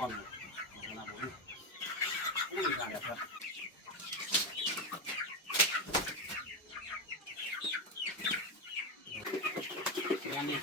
con là bố đi ui là đẹp thật để ăn đi.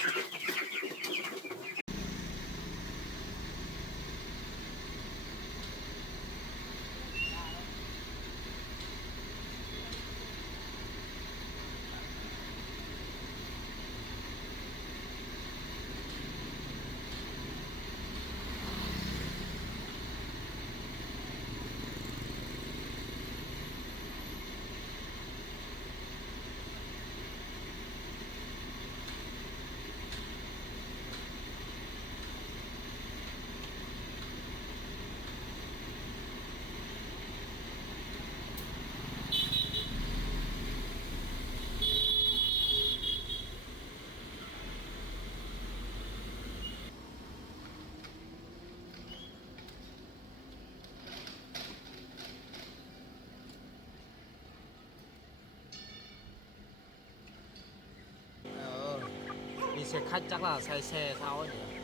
Đi xe khách chắc là say xe sao ấy nhỉ.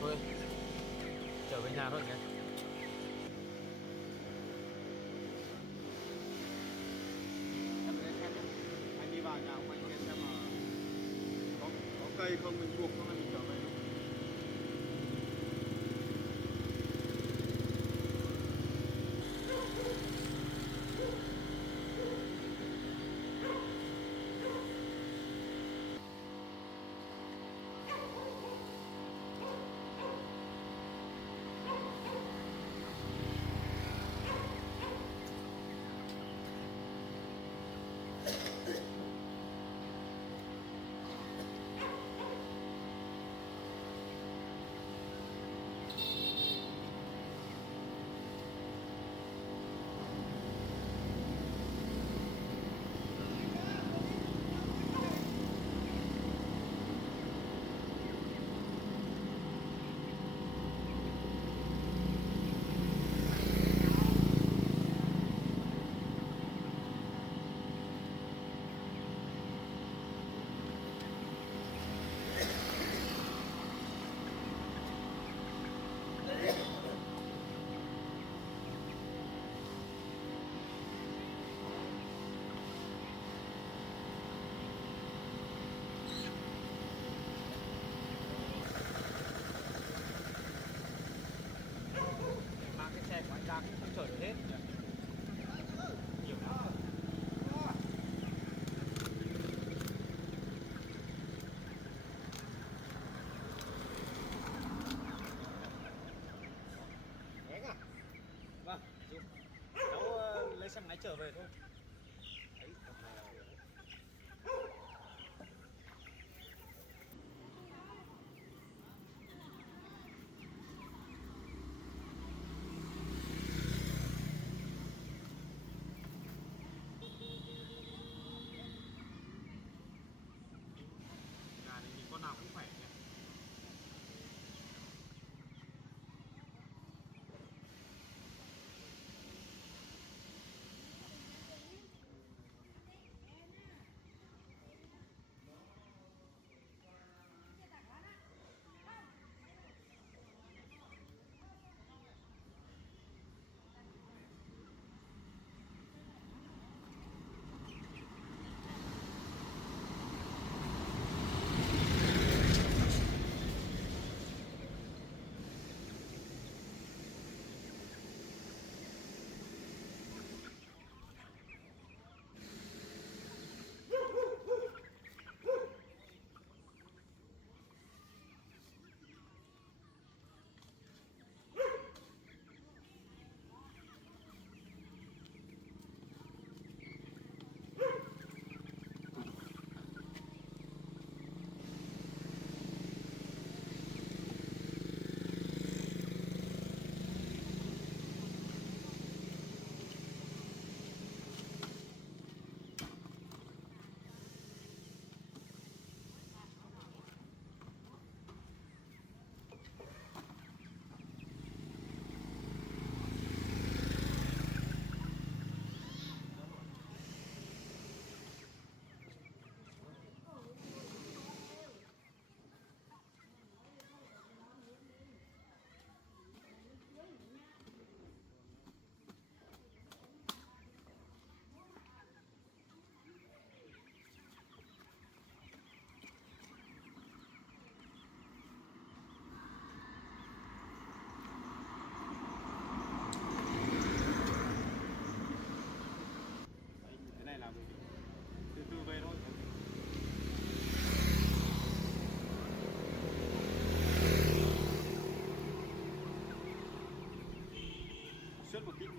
Thôi trở về nhà thôi nhé. Anh đi vào nhà ông anh xem mà có cây không mình buộc xong rồi mình trở về luôn.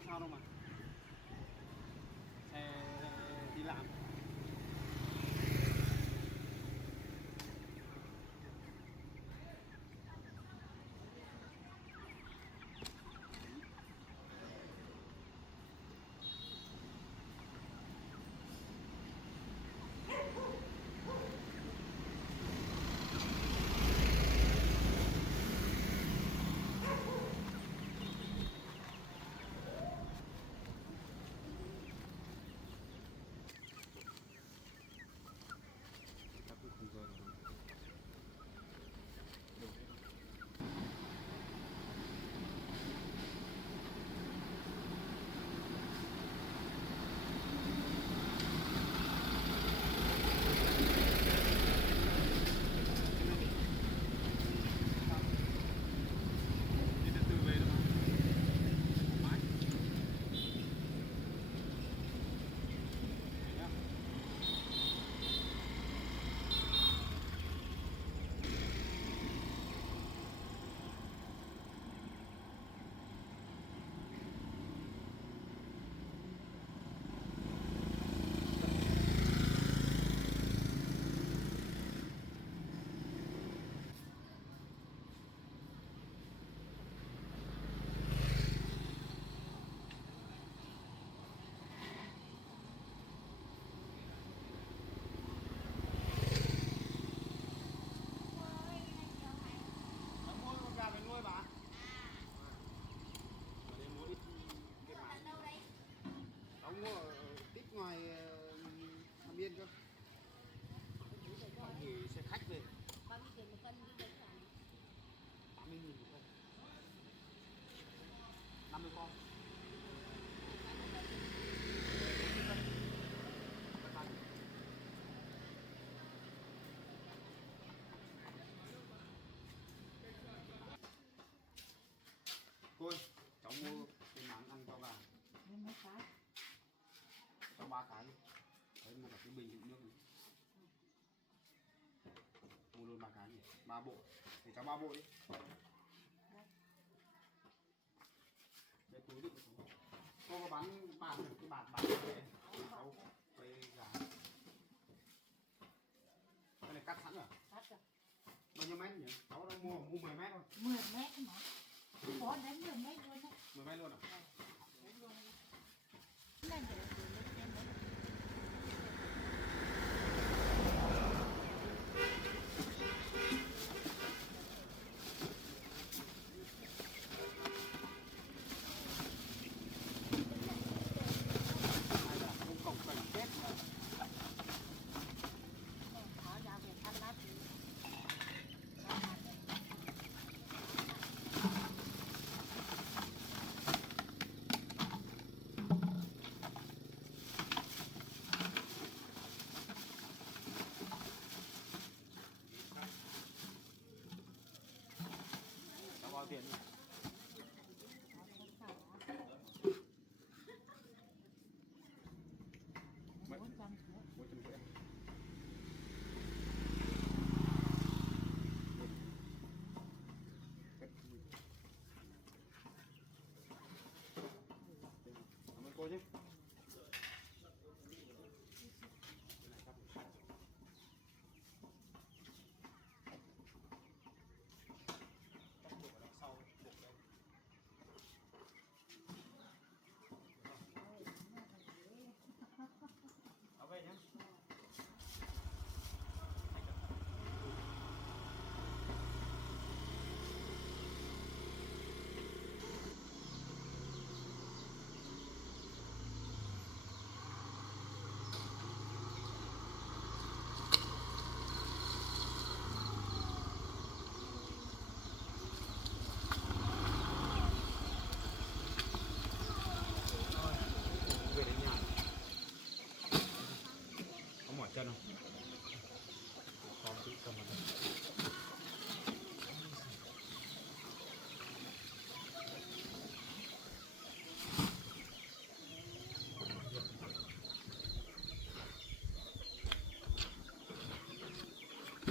sao đâu mà xe đi làm đi từ từ về thôi mà máy nhá. Ông mua con gà về nuôi bà. Mà để mua ít cái mảng. Ông mua ở tít ngoài Hàm Yên cơ. Ông gửi xe khách về. 30 tiền một cân đi đấy là 80.000 một con. 50 con. Cô ơi, cháu mua cái máng ăn cho gà, nên mấy cái cho 3 cái. Đấy mà cả cái bình đựng nước này. Mua luôn 3 cái nhỉ, 3 bộ. Để cháu 3 bộ đi. Cái túi đựng của cô có bán bàn cái bàn này cháu với gà. Cái này cắt sẵn rồi. cắt rồi Bao nhiêu mét nhỉ? Cháu đang mua 10 mét thôi. 10 mét mà có đến 10 mét luôn đấy. 10 mét luôn à? Đấy luôn. Này để lấy xem đấy. Hay là công cổng cảnh chết mà. Tháo ra về ăn lát đi. Cháu bao tiền nhỉ? Mấy? 450. Cảm ơn cô nhé. Cắt buộc ở đằng sau, buộc đây.เอาvề nhé. Về đến nhà. Có mỏi chân không? Con tí cầm vào đây.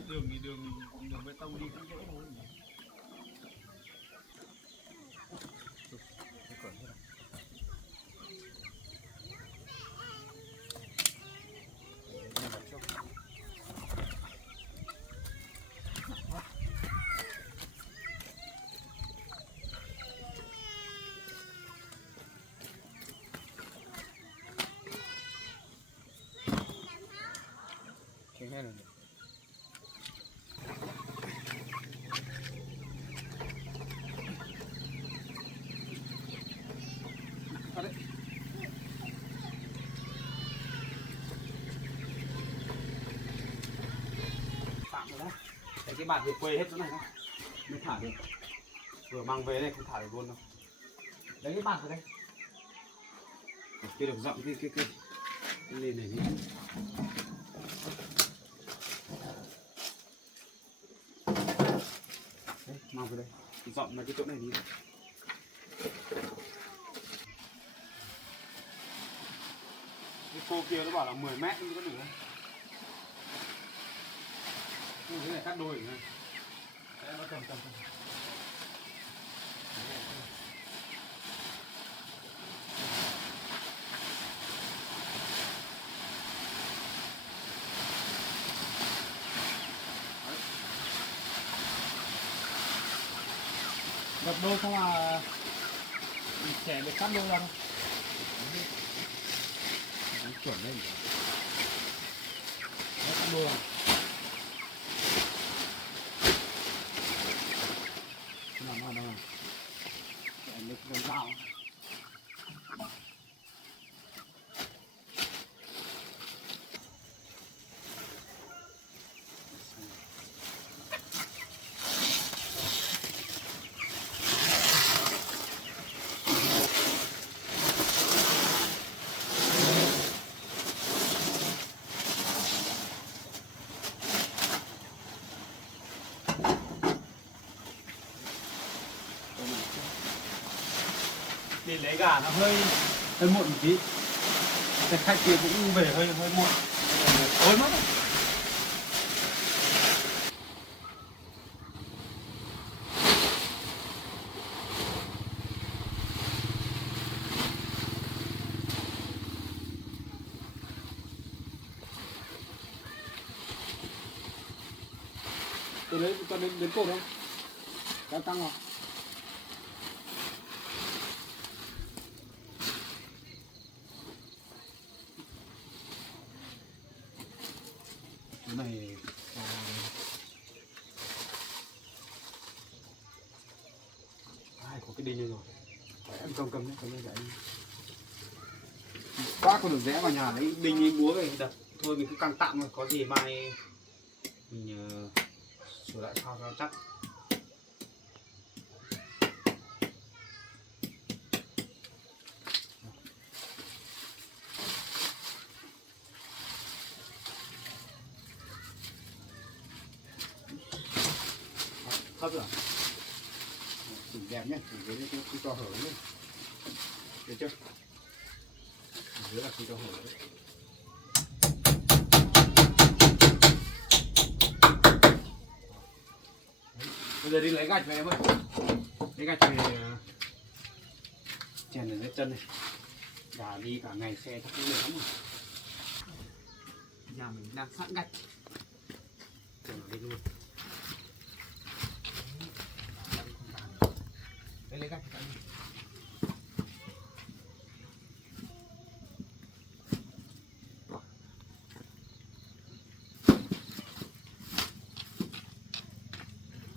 Đường thì đường bê tông đi cũng dễ thôi nhỉ. Cái cẩn thế nào? Nghe này. Tạm rồi đó. Để cái bạt về quê hết chỗ này thôi. Mới thả được. Vừa mang về đây không thả được luôn đâu. Lấy cái bạt vào đây. Kia được dọn cái lên này đi. Đấy, mang về đây. Dọn mấy cái chỗ này đi. Cái cô kia nó bảo là 10 mét mới có đủ không? Cái này cắt đôi này. Đấy, nó cầm. Gập đôi xong là mình xẻ được cắt đôi ra thôi. Nó chuẩn lên rồi. Nó cắt đôi à? Làm đâu? Em được con dao. Đi lấy gà nó hơi muộn một tí. Cái khách kia cũng về hơi muộn. Tối mất. Từ đấy cho đến cột không? Đã tăng rồi. Cái này có cái đinh đây rồi. Em cầm nhé, cầm lên vậy. Bác còn được rẽ vào nhà đấy. Đinh ấy búa về đập. Thôi mình cứ căng tạm rồi, có gì mai mình sửa lại sao cho chắc. Thấp rồi. Chỉnh đẹp nhé, chỉnh dưới cái cho hở nhé. Được chưa? Dưới là cái cho hở đấy. Bây giờ đi lấy gạch về em ơi. Lấy gạch về chèn ở dưới chân này. Gà đi cả ngày xe chắc cũng lắm rồi. Nhà mình đang sẵn gạch. Chèn ở đây luôn. Lấy gạch cho anh.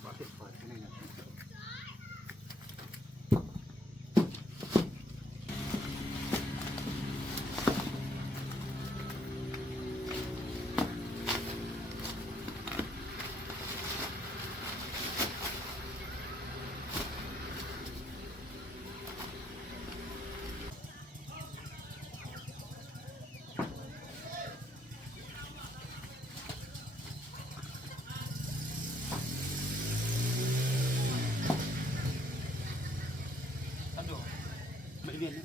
Quá tuyệt vời, cái này là bệnh viện ấy.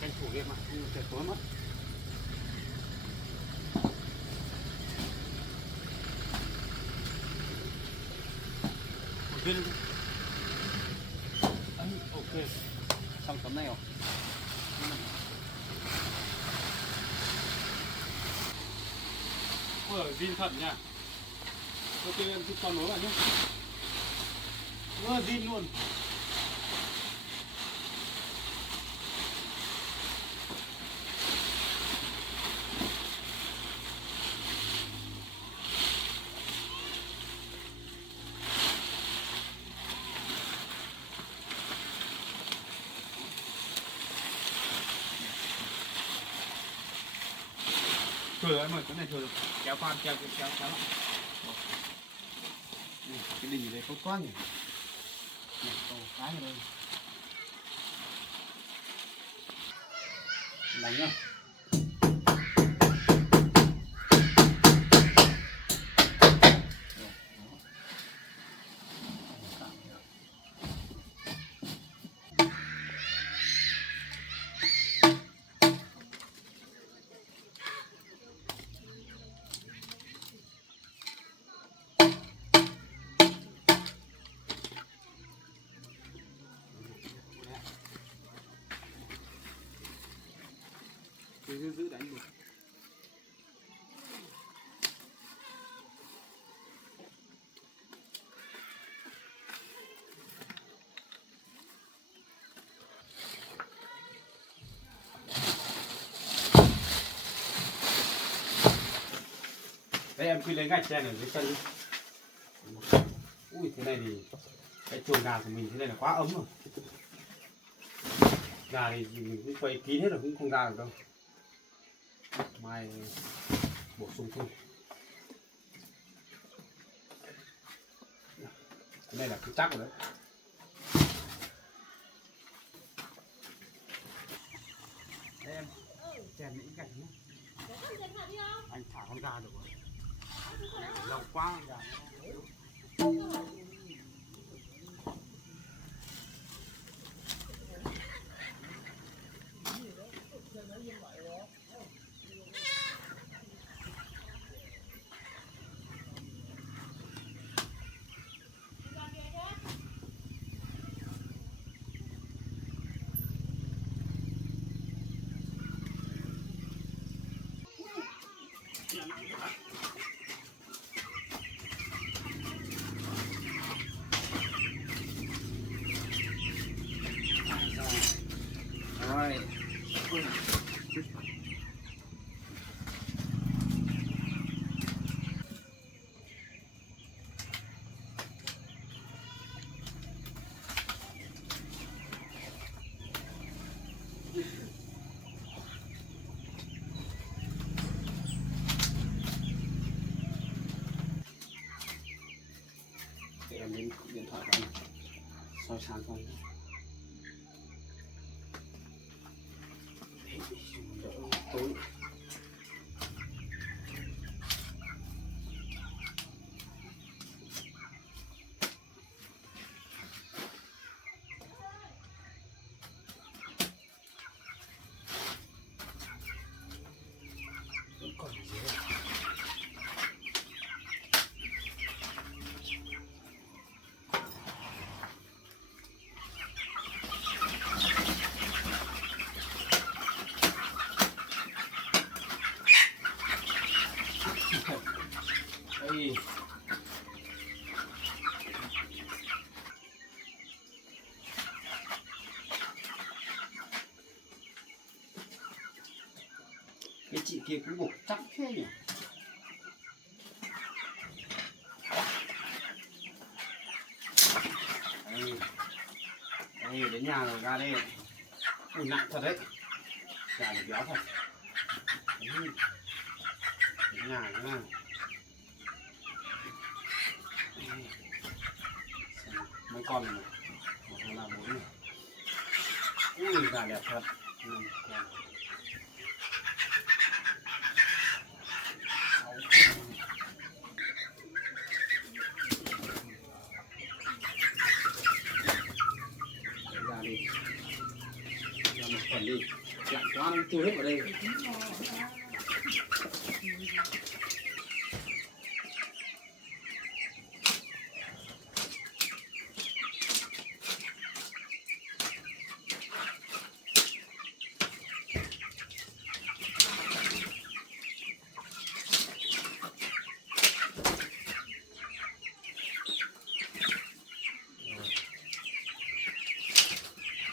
Tranh thủ đêm mà không trời tối mất. Một viên luôn. Ok. Xong tấm này rồi. Ôi, zin thật nha. Ok em cứ con nối vào nhé. Zin luôn. Trời ơi, mà cái này trời kéo qua kéo. Cái đình này tốt quá nhỉ. Này, to cái rồi. Đánh nhá. Giữ đánh được. Đấy em cứ lấy gạch chen ở dưới chân đi. Ui thế này thì cái chuồng gà của mình thế này là quá ấm rồi. Gà thì mình cứ quay kín hết rồi cũng không ra được đâu. Mai bổ sung thêm. Cái này là cứ chắc rồi đấy. Đây em chèn những gạch nhé. Anh thả con gà được rồi. Lâu quá con gà. Rồi. Để em đến điện thoại của anh soi sáng con. Đỡ tối. Vẫn còn ở dưới. Đây. Cái chị kia cũng buộc chắc thế nhỉ. Đây. Đây đến nhà rồi ra đây. Ui nặng thật đấy. Gà này béo thật. Đến nhà nữa nào. Mấy con này, 1, 2, 3, 4 này. Ui gà đẹp thật. Ra đi. Ra một phần đi. Lạnh quá nó tiêu hết vào đây.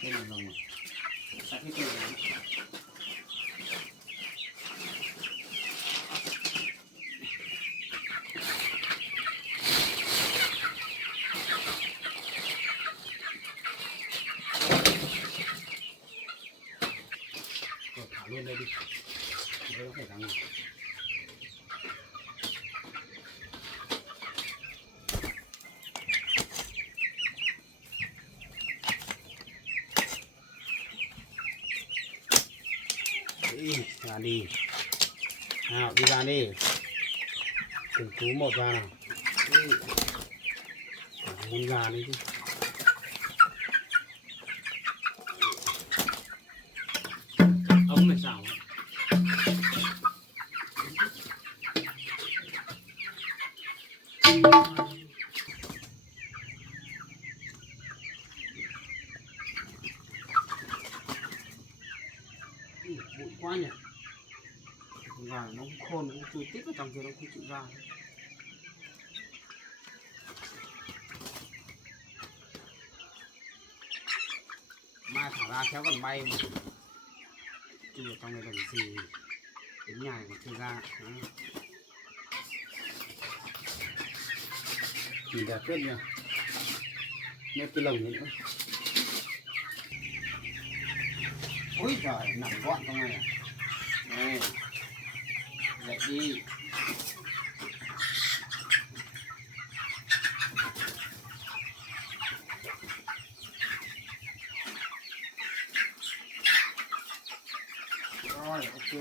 Đây là lòng rồi. Sạch hết rồi. Rồi thả luôn đây đi. Đây nó phải ra ngoài. Ra đi. Nào đi ra đi. Từng chú một ra nào. Muốn gà đi chứ. Ống này sao? Bụi quá nhỉ. Gà nó cũng khôn, nó cũng chui tít vào trong kia, nó không chịu ra. Mai thả ra khéo còn bay mà. Chui vào trong này làm gì. Đến nhà còn chưa ra. Nhìn đẹp phết nhỉ. Nhét cái lồng này nữa. Ôi trời, nằm gọn trong này à. Đây. Dậy đi. Rồi, ok.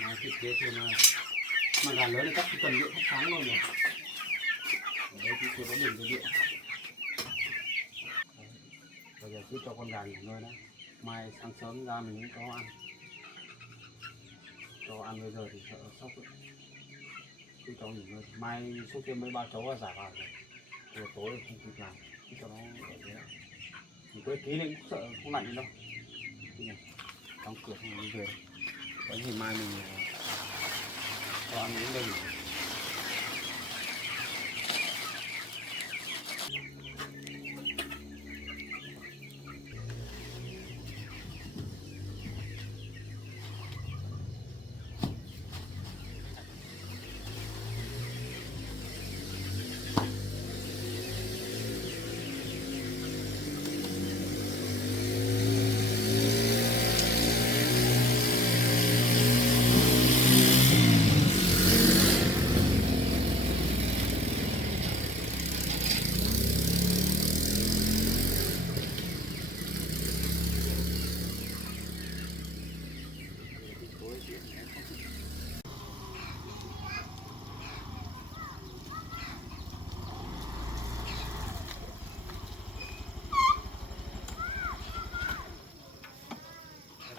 Này thiết kế thêm mà gà lớn là chắc chỉ cần điện thắp sáng thôi nhỉ. Ở đây thì chưa có đường dây điện. Bây giờ cứ cho con gà nghỉ ngơi đó. Mai sáng sớm ra mình cũng có ăn. Cho ăn bây giờ thì sợ sốc ấy. Cứ cho nghỉ ngơi. Mai số kia mấy ba cháu giải vào rồi. Rồi tối không kịp làm. Cứ cho nó ở thế đó. Mình quay ký lên cũng sợ không lạnh gì đâu. Đóng cửa không đi về. Có gì mai mình cho ăn đến đây.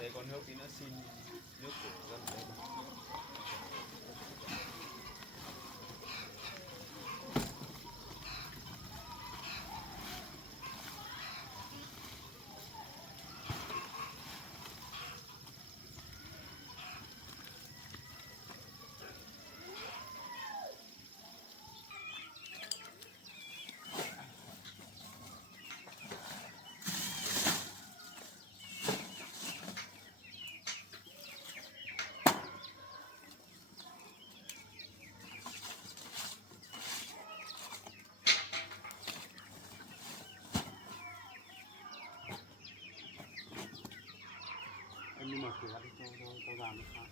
Đây con nước thì nó xin nước của dân đây. Em đi mở cửa đi cho gà nó sáng.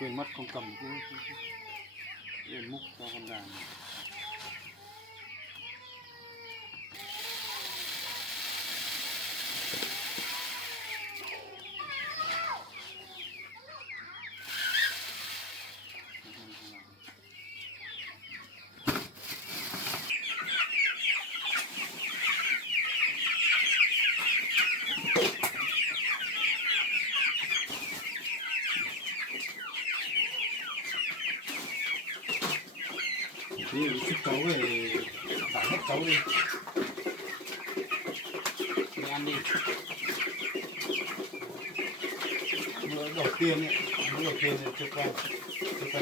Quên mất không cầm cái múc cho con gà này. Đi sức cháu về giải hết cháu đi. Đi ăn đi. Bữa đầu tiên ấy, bữa đầu tiên thì chưa quen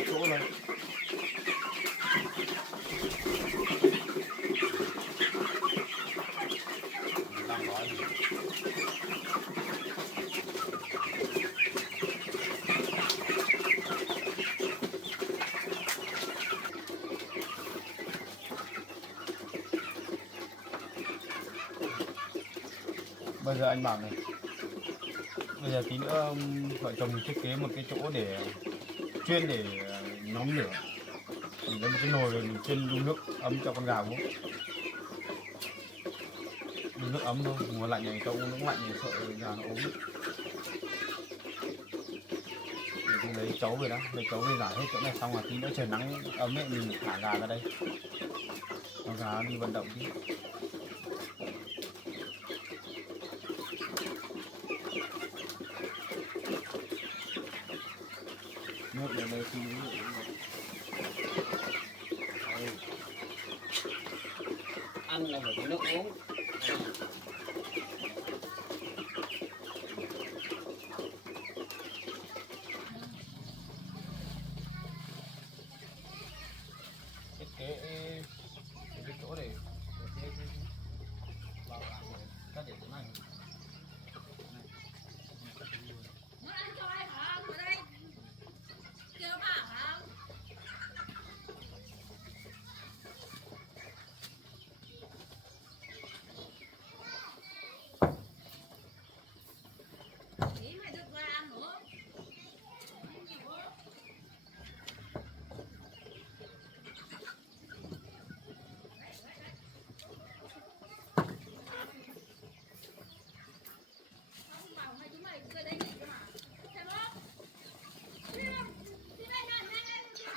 chỗ này. bây giờ anh bảo này, bây giờ tí nữa vợ chồng thiết kế một cái chỗ để chuyên để nhóm lửa, mình lấy một cái nồi rồi mình chuyên đun nước ấm cho con gà uống, đun nước ấm thôi, mùa lạnh này cho uống nước lạnh thì sợ gà nó ốm. Mình lấy cháu về đó, lấy cháu về giải hết chỗ này xong rồi tí nữa trời nắng ấm ấy mình thả gà ra đây, con gà đi vận động tí. Nước ở đây khi ăn là phải có nước uống. thiết kế cái chỗ để bảo đảm các để thế này. Muốn ăn cho ai hả? Ở đây. Kêu bà hả? Ý mày được ra ăn nữa. Không bảo mày chúng mày cứ đây nghỉ cơ mà. Xem không? Đi đây nè, nhanh lên chị ạ.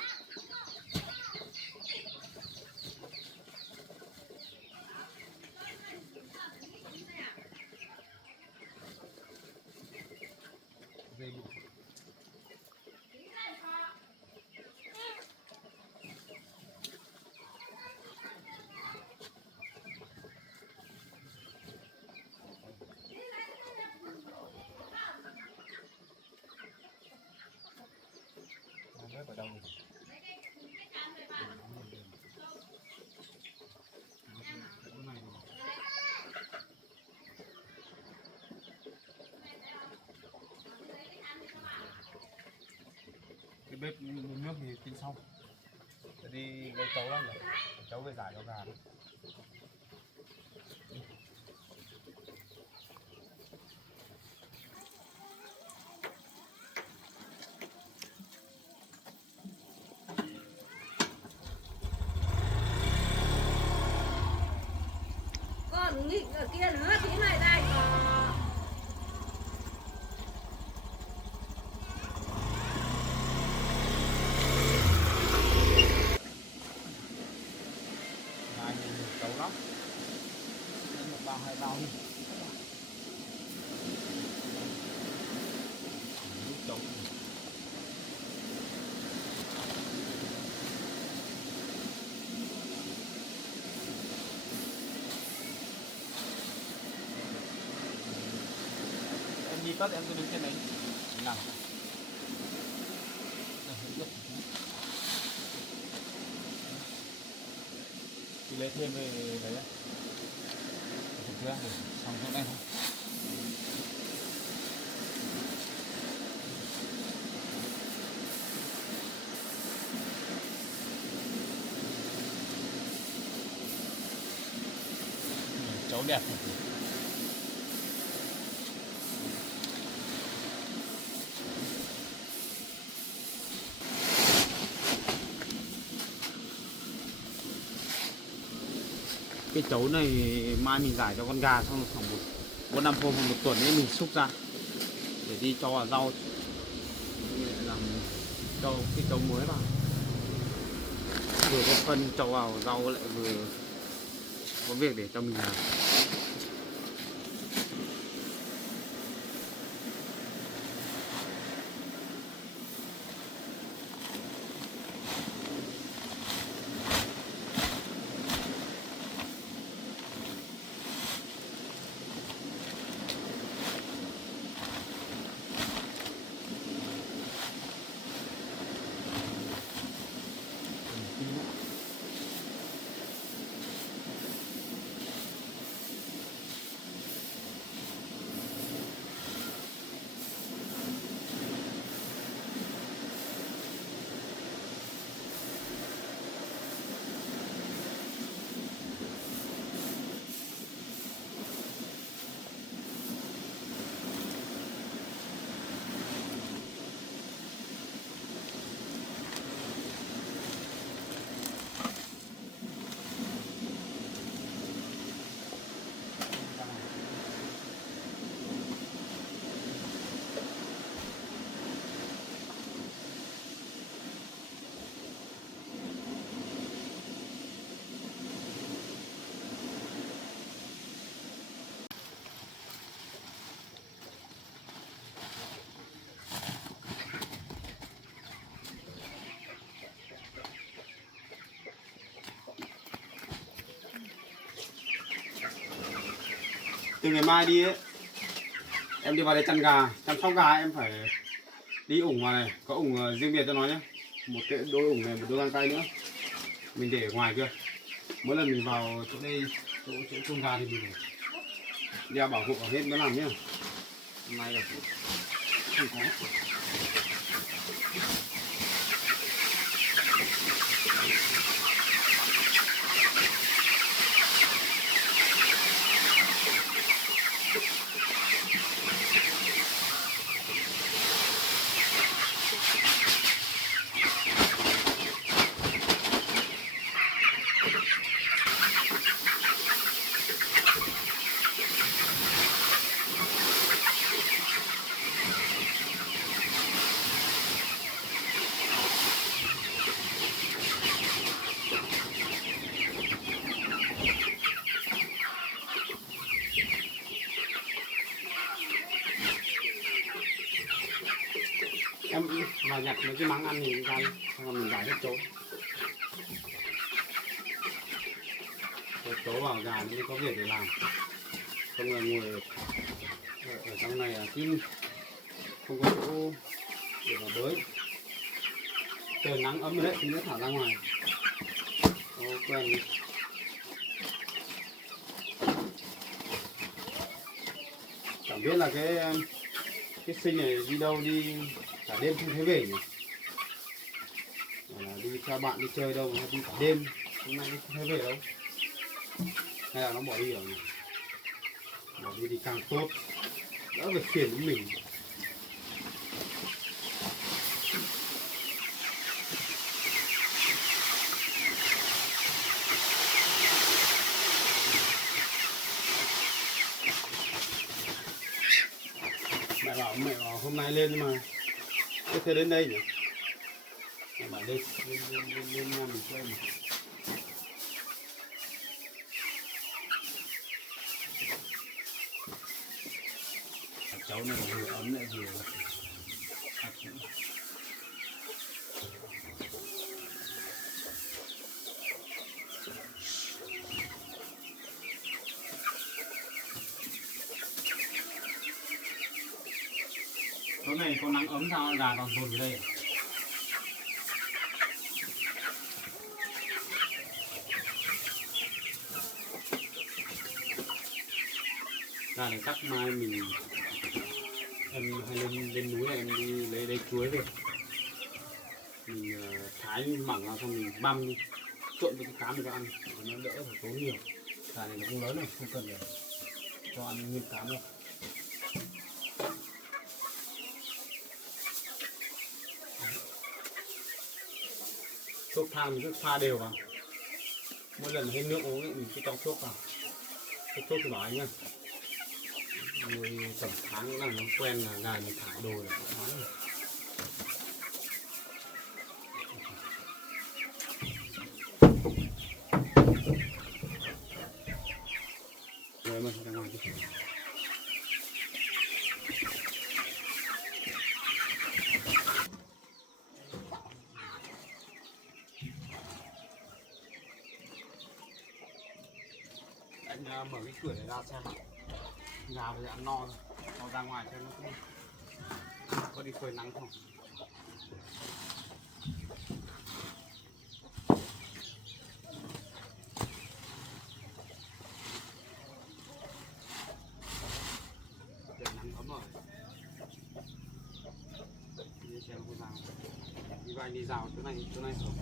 Dây buộc. Bếp ở đâu rồi? Cái bếp đun nước thì trên sau. Để đi lấy cháu lắm rồi. Cháu về giải cho gà đó. Còn nghịch ở kia nữa thì này đây có. Mai mình được cháu lắm. Nên một bao hai bao đi. Lúc cháu. Em đi cất em cứ đứng trên đấy. Nằm. Thì lấy thêm về đấy á. Được chưa? Để xong chỗ này thôi. Cháu đẹp thật. Cái chấu này mai mình giải cho con gà xong khoảng 4-5 hôm hoặc 1 tuần ấy mình xúc ra để đi cho vào rau làm cho cái chấu muối vào, vừa có phân cho vào rau lại vừa có việc để cho mình làm. từ ngày mai đi ấy, em đi vào đây chăn gà, chăm sóc gà em phải đi ủng vào này, có ủng riêng biệt cho nó nhé, một cái đôi ủng này, một đôi găng tay nữa, mình để ở ngoài kia. Mỗi lần mình vào chỗ đây, chỗ chuồng gà thì mình phải đeo bảo hộ hết mới làm nhé. Hôm nay là không có. Em vào nhặt mấy cái mắng ăn thì ra, xong rồi mình giải hết chỗ. Hết chỗ vào gà nó mới có việc để làm. Không là ngồi ở trong này là chứ không có chỗ để mà bới. Trời nắng ấm rồi đấy, thì nữa thả ra ngoài. Quen đi. Chẳng biết là cái sinh này đi đâu đi cả đêm không thấy về nhỉ? Là đi theo bạn đi chơi đâu mà đi cả đêm, hôm nay không thấy về đâu. Hay là nó bỏ đi rồi nhỉ? Bỏ đi thì càng tốt, đỡ phải phiền với mình. Mẹ bảo hôm nay lên nhưng mà chưa thể đến đây nhỉ? Mẹ bảo lên nhà mình chơi mà. Cháu này vừa ấm lại vừa chỗ này có nắng ấm sao gà còn tồn ở đây. Gà này chắc mai em hay lên núi này em đi lấy chuối về, mình thái mỏng ra xong mình băm đi trộn với cái cám để cho ăn, nó đỡ phải tốn nhiều. Gà này nó cũng lớn rồi, không cần phải cho ăn nguyên cám đâu. Thuốc thang mình cứ pha đều vào, mỗi lần hết nước uống mình cứ cho thuốc vào. Cái thuốc thì bảo anh nhá, nuôi tầm tháng là nó quen là gà mình thả đồ là có nói rồi. Rồi mà ra ngoài đi. Anh mở cái cửa để ra xem nào. Gà bây giờ ăn no rồi, nó ra ngoài xem nó có đi phơi nắng không. Trời nắng ấm rồi. Đi xem có rào. Đi vai đi rào chỗ này rồi.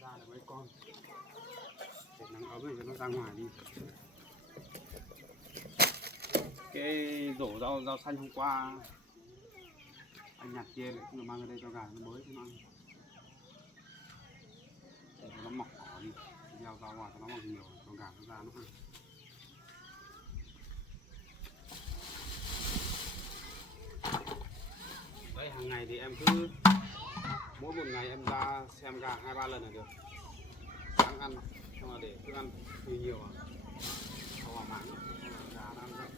Ra là mấy con. Trời nắng ở bên cho nó ra ngoài đi. Cái rổ rau xanh hôm qua anh nhặt kia lại mang ra đây cho gà nó mới nó ăn. Để nó mọc cỏ đi, gieo rau vào cho nó mọc nhiều cho gà nó ra nó ăn. Đấy, hàng ngày thì em cứ mỗi một ngày em ra xem gà 2-3 lần là được. Sáng ăn xong là để thức ăn nhiều à, sau vào máng gà nó ăn rộng.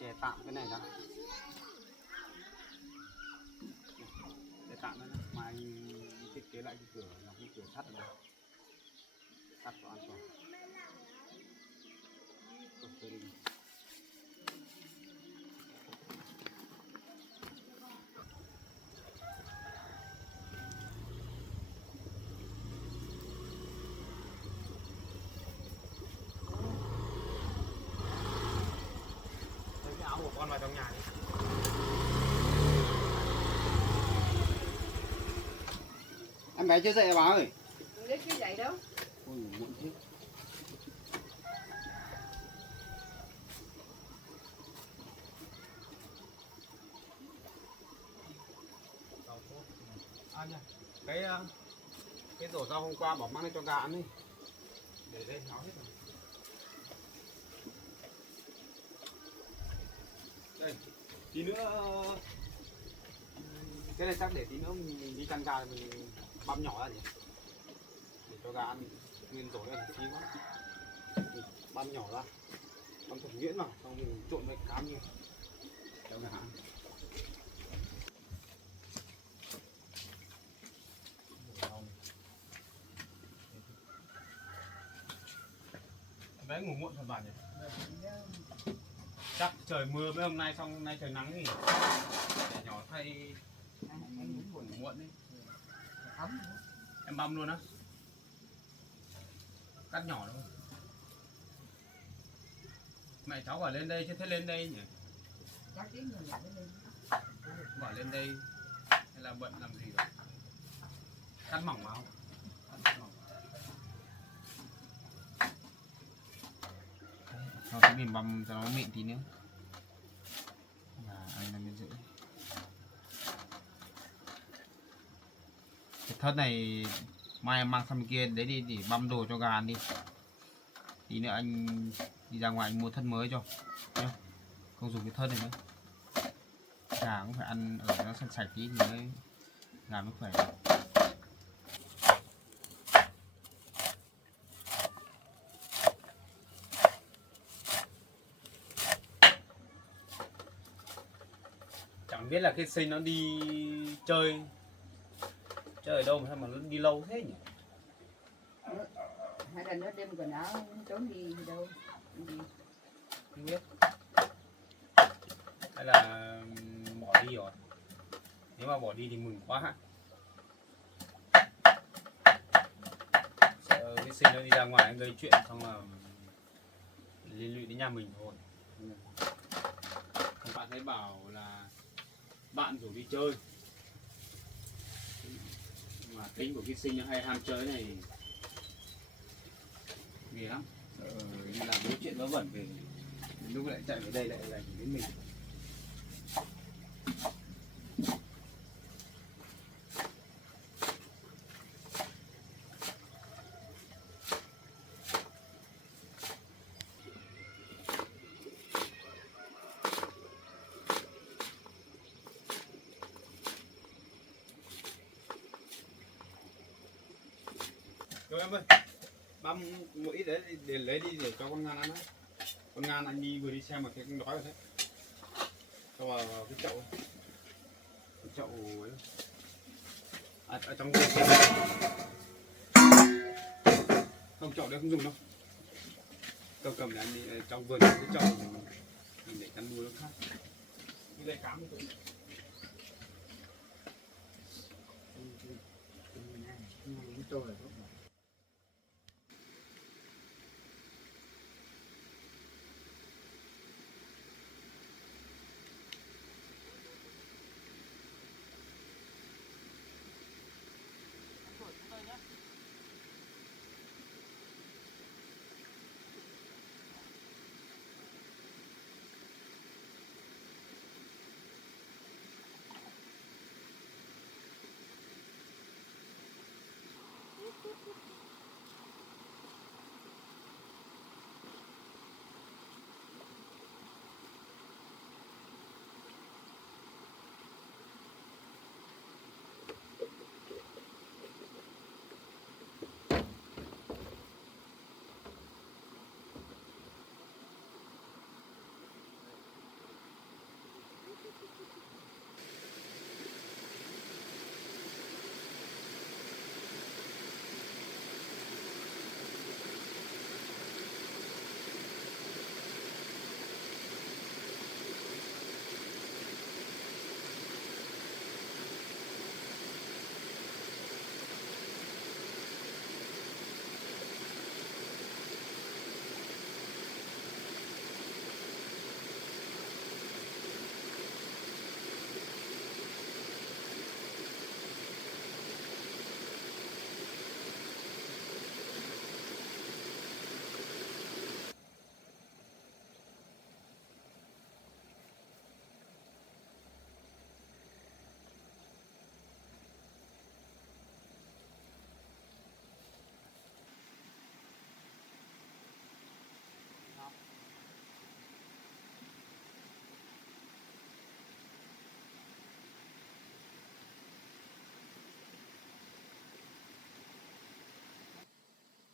Chè tạm cái này đã. Chè tạm đấy, mà anh thiết kế lại cái cửa là cái cửa sắt ở đây. Sắt cho an toàn. Lấy cái áo của con vào trong nhà đi. Em bé chưa dậy à bà ơi? Lấy cái dậy đâu. Ôi muộn thế. À nhỉ, cái rổ rau hôm qua bỏ mang lên cho gà ăn đi. Để đây nó hết rồi. Đây, tí nữa cái này chắc để tí nữa mình đi chăn gà mình băm nhỏ ra nhỉ, để cho gà ăn nguyên rổ này phí quá. Băm nhỏ ra, băm thật nhuyễn vào, xong mình trộn với cám như cho gà ăn. Bé ngủ muộn thật bạn nhỉ? Chắc trời mưa mấy hôm nay, xong hôm nay trời nắng thì để nhỏ thay anh ngủ muộn đấy. Em băm luôn á? Cắt nhỏ đúng không? Mẹ cháu bảo lên đây chứ thế lên đây nhỉ? Bảo lên đây hay là bận làm gì rồi? Cắt mỏng vào không? Cắt mỏng. Cho cái mình băm cho nó mịn tí nữa. Và anh làm bên giữ. Cái thớt này mai em mang sang bên kia đấy đi để băm đồ cho gà ăn đi. Tí nữa anh đi ra ngoài anh mua thớt mới cho nhá. Không dùng cái thớt này nữa. Gà cũng phải ăn ở nó sạch sạch tí thì mới gà mới khỏe. Chẳng biết là cái sinh nó đi chơi ở đâu mà sao mà nó đi lâu thế nhỉ? Hay là nó đem quần áo trốn đi đâu? Đi. Không biết. Hay là bỏ đi rồi. Nếu mà bỏ đi thì mừng quá. Sợ cái sinh nó đi ra ngoài gây chuyện xong là liên lụy đến nhà mình thôi. Các bạn thấy bảo là bạn rủ đi chơi, mà tính của cái sinh nó hay ham chơi này ghê lắm. Đi làm mấy chuyện vớ vẩn về lúc lại chạy về đây lại ảnh đến mình. Rồi em ơi, băm một ít đấy để lấy đi để cho con Ngan ăn đấy. Con Ngan anh đi vừa đi xem mà thấy con đói rồi đấy. Cho vào cái chậu ấy. Ở trong vườn không, chậu đấy không dùng đâu. Cầm để anh đi trong vườn cái chậu mình để chăn nuôi nó khác. Đi lấy cám đi. trâu này tốt mà.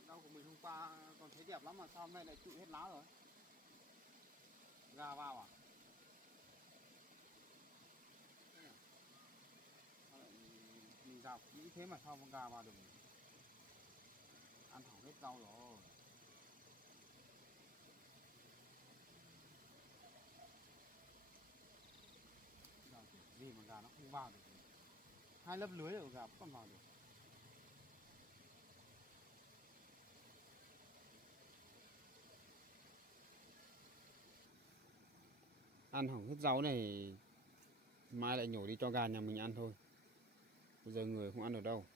Rau của mình hôm qua còn thấy đẹp lắm mà sao hôm nay lại trụi hết lá rồi? Gà vào à? Thế à? Sao lại mình rào kỹ thế mà sao con gà vào được? Ăn hỏng hết rau rồi. Rào kiểu gì mà gà nó không vào được? Hai lớp lưới rồi gà vẫn còn vào được. Ăn hỏng hết rau này mai lại nhổ đi cho gà nhà mình ăn thôi. Bây giờ người không ăn được đâu.